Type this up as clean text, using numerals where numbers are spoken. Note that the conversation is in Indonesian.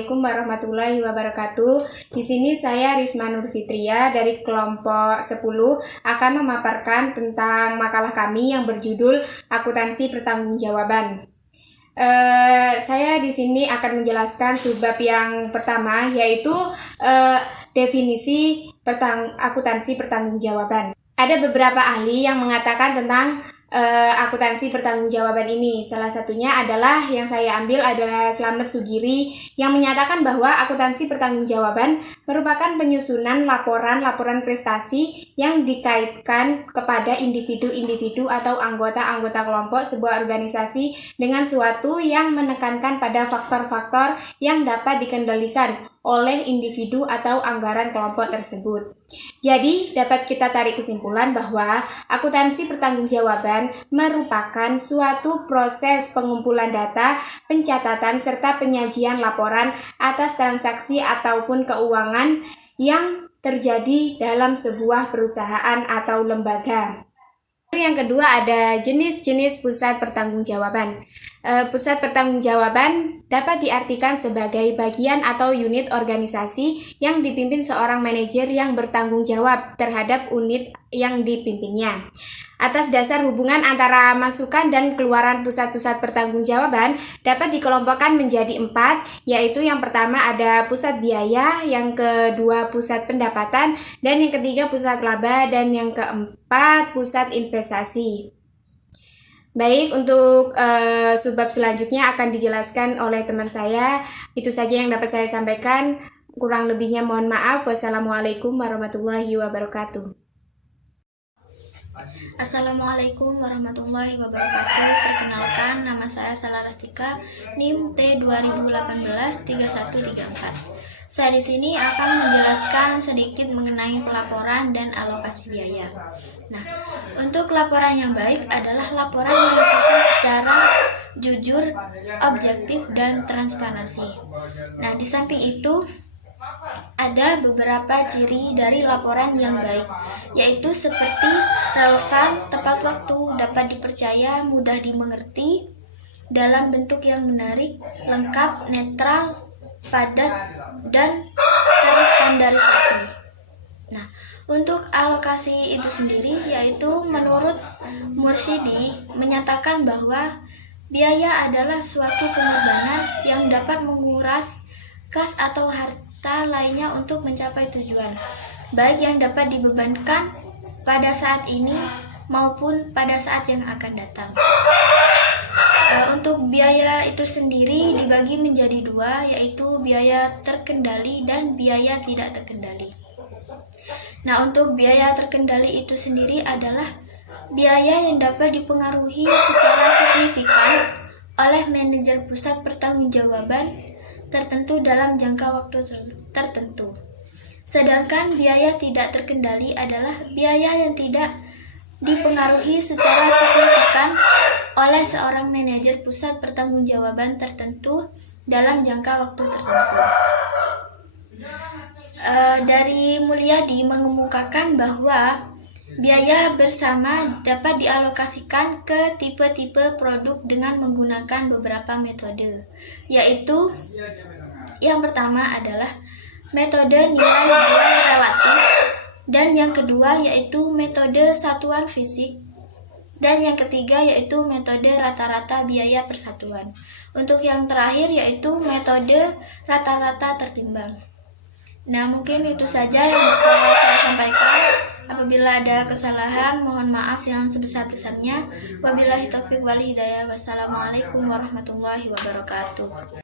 Assalamualaikum warahmatullahi wabarakatuh. Di sini saya Risma Nurfitria dari kelompok 10 akan memaparkan tentang makalah kami yang berjudul Akuntansi Pertanggungjawaban. Saya di sini akan menjelaskan subbab yang pertama, yaitu definisi akuntansi pertanggungjawaban. Ada beberapa ahli yang mengatakan tentang akuntansi pertanggungjawaban ini. Salah satunya adalah yang saya ambil adalah Slamet Sugiri yang menyatakan bahwa akuntansi pertanggungjawaban merupakan penyusunan laporan-laporan prestasi yang dikaitkan kepada individu-individu atau anggota-anggota kelompok sebuah organisasi dengan suatu yang menekankan pada faktor-faktor yang dapat dikendalikan oleh individu atau anggaran kelompok tersebut. Jadi, dapat kita tarik kesimpulan bahwa akuntansi pertanggungjawaban merupakan suatu proses pengumpulan data, pencatatan, serta penyajian laporan atas transaksi ataupun keuangan yang terjadi dalam sebuah perusahaan atau lembaga. Yang kedua ada jenis-jenis pusat pertanggungjawaban. Pusat pertanggungjawaban dapat diartikan sebagai bagian atau unit organisasi yang dipimpin seorang manajer yang bertanggung jawab terhadap unit yang dipimpinnya. Atas dasar hubungan antara masukan dan keluaran pusat-pusat pertanggungjawaban dapat dikelompokkan menjadi 4, yaitu yang pertama ada pusat biaya, yang kedua pusat pendapatan, dan yang ketiga pusat laba, dan yang keempat pusat investasi. Baik, untuk subbab selanjutnya akan dijelaskan oleh teman saya. Itu saja yang dapat saya sampaikan. Kurang lebihnya mohon maaf. Wassalamualaikum warahmatullahi wabarakatuh. Assalamualaikum warahmatullahi wabarakatuh. Perkenalkan, nama saya Salalastika, NIM T2018-3134. Saya di sini akan menjelaskan sedikit mengenai pelaporan dan alokasi biaya. Nah, untuk laporan yang baik adalah laporan yang disusun secara jujur, objektif, dan transparansi. Nah, di samping itu ada beberapa ciri dari laporan yang baik, yaitu seperti relevan, tepat waktu, dapat dipercaya, mudah dimengerti, dalam bentuk yang menarik, lengkap, netral, padat, dan terstandarisasi. Nah, untuk alokasi itu sendiri, yaitu menurut Mursyidi menyatakan bahwa biaya adalah suatu pengorbanan yang dapat menguras kas atau harta lainnya untuk mencapai tujuan, baik yang dapat dibebankan pada saat ini maupun pada saat yang akan datang. Untuk biaya itu sendiri dibagi menjadi 2, yaitu biaya terkendali dan biaya tidak terkendali. Nah, untuk biaya terkendali itu sendiri adalah biaya yang dapat dipengaruhi secara signifikan oleh manajer pusat pertanggungjawaban tertentu dalam jangka waktu tertentu. Sedangkan biaya tidak terkendali adalah biaya yang tidak dipengaruhi secara signifikan oleh seorang manajer pusat pertanggungjawaban tertentu dalam jangka waktu tertentu. Dari Mulyadi mengemukakan bahwa biaya bersama dapat dialokasikan ke tipe-tipe produk dengan menggunakan beberapa metode, yaitu yang pertama adalah metode nilai jual relatif, dan yang kedua yaitu metode satuan fisik, dan yang ketiga yaitu metode rata-rata biaya persatuan. Untuk yang terakhir yaitu metode rata-rata tertimbang. Nah, mungkin itu saja yang bisa saya sampaikan. Apabila ada kesalahan, mohon maaf yang sebesar-besarnya. Wabillahi taufiq wal hidayah. Wassalamualaikum warahmatullahi wabarakatuh.